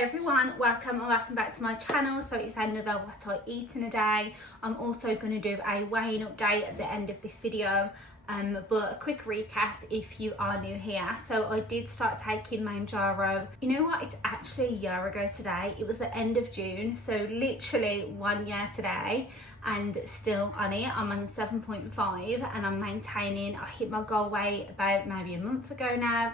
Hey everyone, welcome back to my channel. So it's another what I eat in a day. I'm also going to do a weighing update at the end of this video, but a quick recap if you are new here. So I did start taking Mounjaro. You know what, it's actually a year ago today. It was the end of June, so literally 1 year today, and still on it. I'm on 7.5 and I'm maintaining. I hit my goal weight about maybe a month ago now,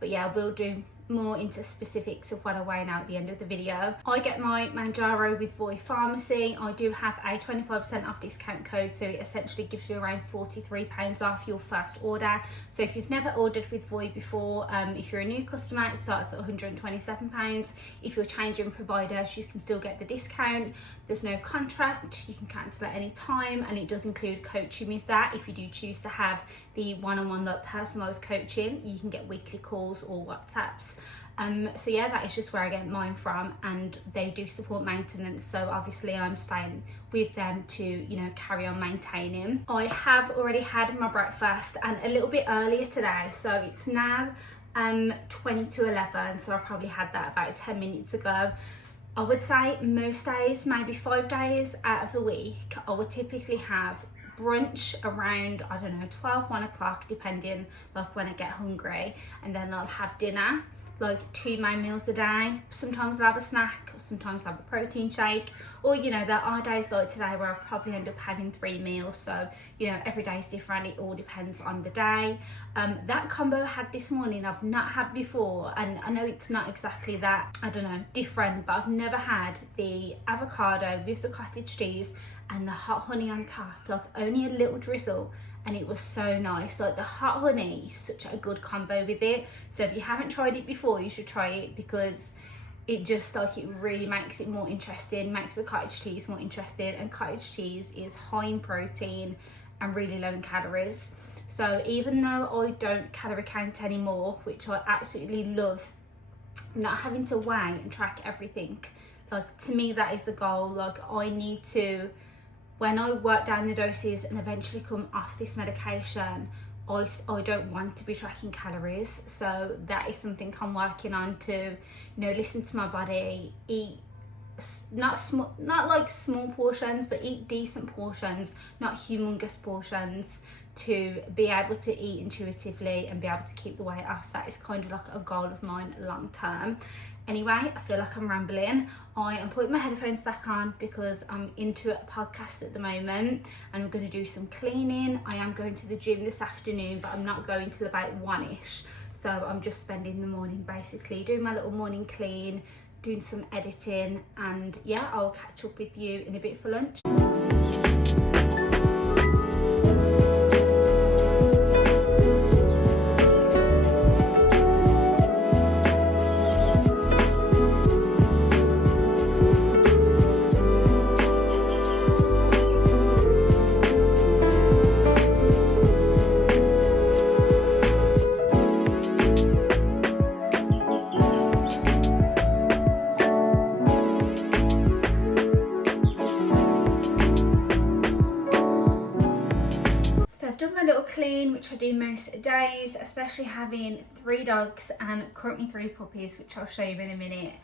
but yeah, we'll do more into specifics of what I weigh now at the end of the video. I get my Mounjaro with Voi Pharmacy. I do have a 25% off discount code, so it essentially gives you around £43 off your first order. So if you've never ordered with Voi before, if you're a new customer, it starts at £127. If you're changing providers, you can still get the discount. There's no contract, you can cancel at any time, and it does include coaching with that. If you do choose to have the one-on-one, like personalised coaching, you can get weekly calls or WhatsApps. So yeah, that is just where I get mine from, and they do support maintenance, so obviously I'm staying with them to, you know, carry on maintaining. I have already had my breakfast, and a little bit earlier today, so it's now 20 to 11, so I probably had that about 10 minutes ago. I would say most days, maybe 5 days out of the week, I would typically have brunch around, I don't know, 12, 1 o'clock, depending like when I get hungry, and then I'll have dinner, like 2 main meals a day. Sometimes I'll have a snack, or sometimes I'll have a protein shake, or you know, there are days like today where I'll probably end up having 3 meals. So you know, every day is different, it all depends on the day. That combo I had this morning I've not had before, and I know it's not exactly that, I don't know, different, but I've never had the avocado with the cottage cheese and the hot honey on top, like only a little drizzle, and it was so nice. Like the hot honey is such a good combo with it, so if you haven't tried it before, you should try it, because it just, like, it really makes it more interesting, makes the cottage cheese more interesting, and cottage cheese is high in protein and really low in calories. So even though I don't calorie count anymore, which I absolutely love, not having to weigh and track everything, like to me that is the goal. Like I need to, when I work down the doses and eventually come off this medication, I don't want to be tracking calories. So that is something I'm working on, to, you know, listen to my body, eat not like small portions, but eat decent portions, not humongous portions, to be able to eat intuitively and be able to keep the weight off. That is kind of like a goal of mine long term. Anyway, I feel like I'm rambling. I am putting my headphones back on because I'm into a podcast at the moment, and I'm going to do some cleaning. I am going to the gym this afternoon, but I'm not going till about 1ish. So I'm just spending the morning basically doing my little morning clean, doing some editing, and yeah, I'll catch up with you in a bit for lunch. Clean, which I do most days, especially having 3 dogs and currently 3 puppies, which I'll show you in a minute.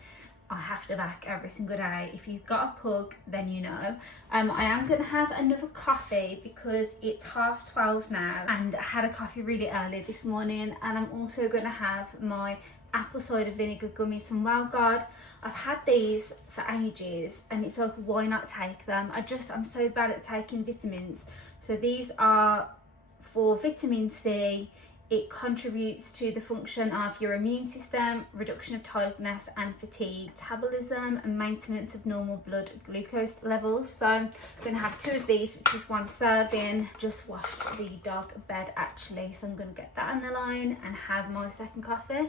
I have to back every single day. If you've got a pug, then you know. I am going to have another coffee because it's 12:30 now, and I had a coffee really early this morning. And I'm also going to have my apple cider vinegar gummies from Wellguard. I've had these for ages, and it's like, why not take them? I'm so bad at taking vitamins. So these are for vitamin C. It contributes to the function of your immune system, reduction of tiredness and fatigue, metabolism, and maintenance of normal blood glucose levels. So I'm going to have 2 of these, which is 1 serving. Just washed the dog bed actually, so I'm going to get that on the line and have my second coffee.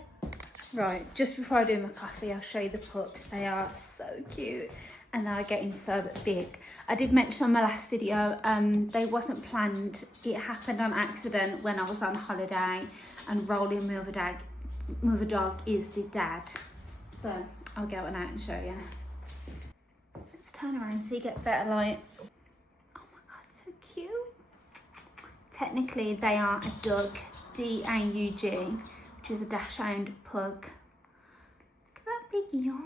Right, just before I do my coffee, I'll show you the pups. They are so cute, and they're getting so big. I did mention on my last video, they wasn't planned. It happened on accident when I was on holiday, and Rolling, my other dog, is the dad. So I'll get one out and show you. Let's turn around so you get better light. Oh my God, so cute. Technically they are a dog, D-A-U-G, which is a dachshund pug. Look at that big yawn.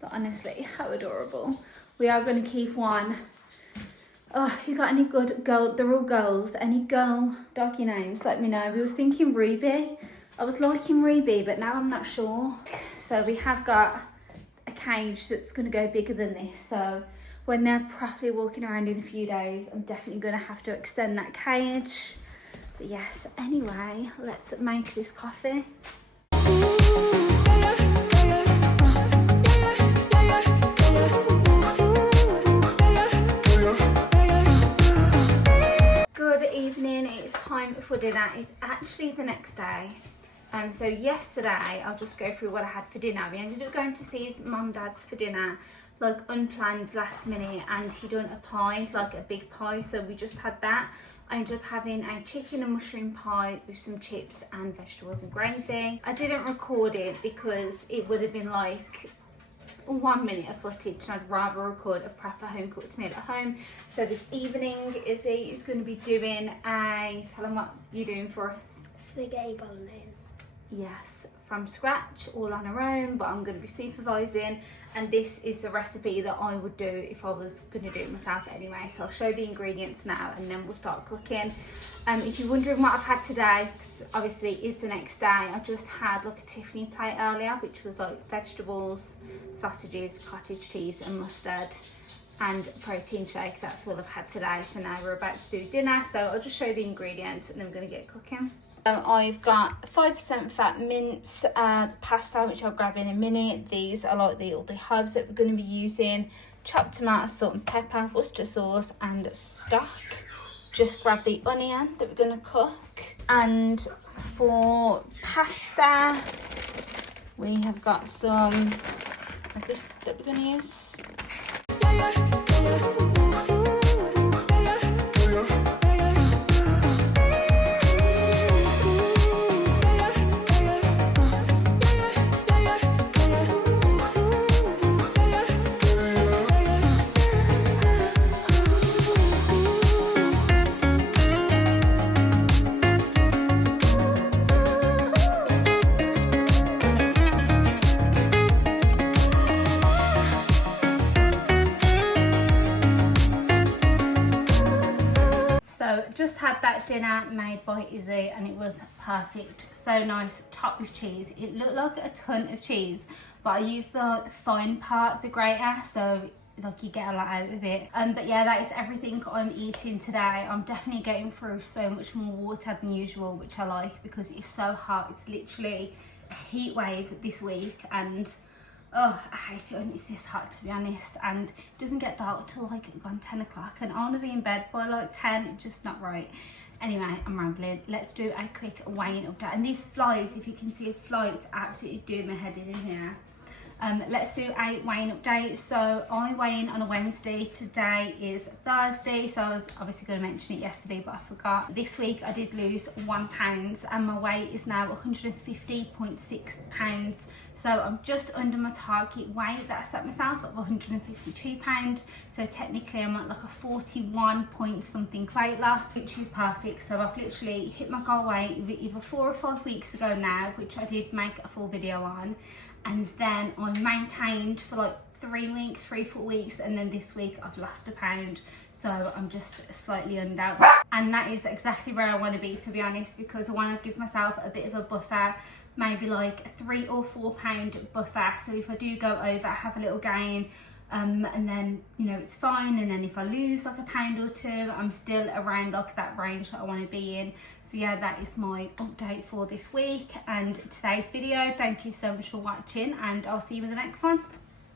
But honestly, how adorable. We are going to keep one. Oh, if you got any good girl, they're all girls, any girl doggy names, let me know. We was thinking Ruby. I was liking Ruby, but now I'm not sure. So we have got a cage that's going to go bigger than this. So when they're properly walking around in a few days, I'm definitely going to have to extend that cage. But yes, anyway, let's make this coffee. Good evening, it's time for dinner. It's actually the next day. So yesterday, I'll just go through what I had for dinner. We ended up going to see his mum and dad's for dinner, like unplanned, last minute, and he done a pie, like a big pie, so we just had that. I ended up having a chicken and mushroom pie with some chips and vegetables and gravy. I didn't record it because it would have been like 1 minute of footage, and I'd rather record a proper home cooked meal at home. So this evening, Izzy is going to be doing a, tell them what you're doing for us. Spaghetti bolognese. Yes, from scratch, all on her own, but I'm going to be supervising, and this is the recipe that I would do if I was going to do it myself anyway. So I'll show the ingredients now and then we'll start cooking. If you're wondering what I've had today, because obviously it's the next day, I just had like a Tiffany plate earlier, which was like vegetables, sausages, cottage cheese and mustard and protein shake. That's all I've had today. So now we're about to do dinner, so I'll just show the ingredients and then we're going to get cooking. I've got 5% fat mince pasta, which I'll grab in a minute. These are like the herbs that we're going to be using. Chopped tomato, salt and pepper, Worcester sauce and stock. Just grab the onion that we're going to cook. And for pasta, we have got some of this that we're going to use. So just had that dinner made by Izzy and it was perfect. So nice, topped with cheese. It looked like a ton of cheese, but I used the fine part of the grater, so like you get a lot out of it. But yeah, that is everything I'm eating today. I'm definitely getting through so much more water than usual, which I like because it's so hot. It's literally a heat wave this week, and oh, I hate it when it's this hot, to be honest. And it doesn't get dark till like gone 10 o'clock, and I want to be in bed by like 10. It's just not right. Anyway, I'm rambling. Let's do a quick weighing update. And these flies, if you can see a fly, it's absolutely doing my head in here. Let's do a weighing update. So I weigh in on a Wednesday. Today is Thursday, so I was obviously going to mention it yesterday, but I forgot. This week I did lose 1 pound and my weight is now 150.6 pounds. So I'm just under my target weight that I set myself of 152 pounds. So technically I'm at like a 41 point something weight loss, which is perfect. So I've literally hit my goal weight either 4 or 5 weeks ago now, which I did make a full video on. And then I maintained for like 3-4 weeks, and then this week I've lost a pound, so I'm just slightly under, and that is exactly where I want to be, to be honest, because I want to give myself a bit of a buffer, maybe like a 3 or 4 pound buffer, so if I do go over I have a little gain, and then you know it's fine, and then if I lose like a pound or two, I'm still around like that range that I want to be in. So yeah, that is my update for this week and today's video. Thank you so much for watching, and I'll see you in the next one.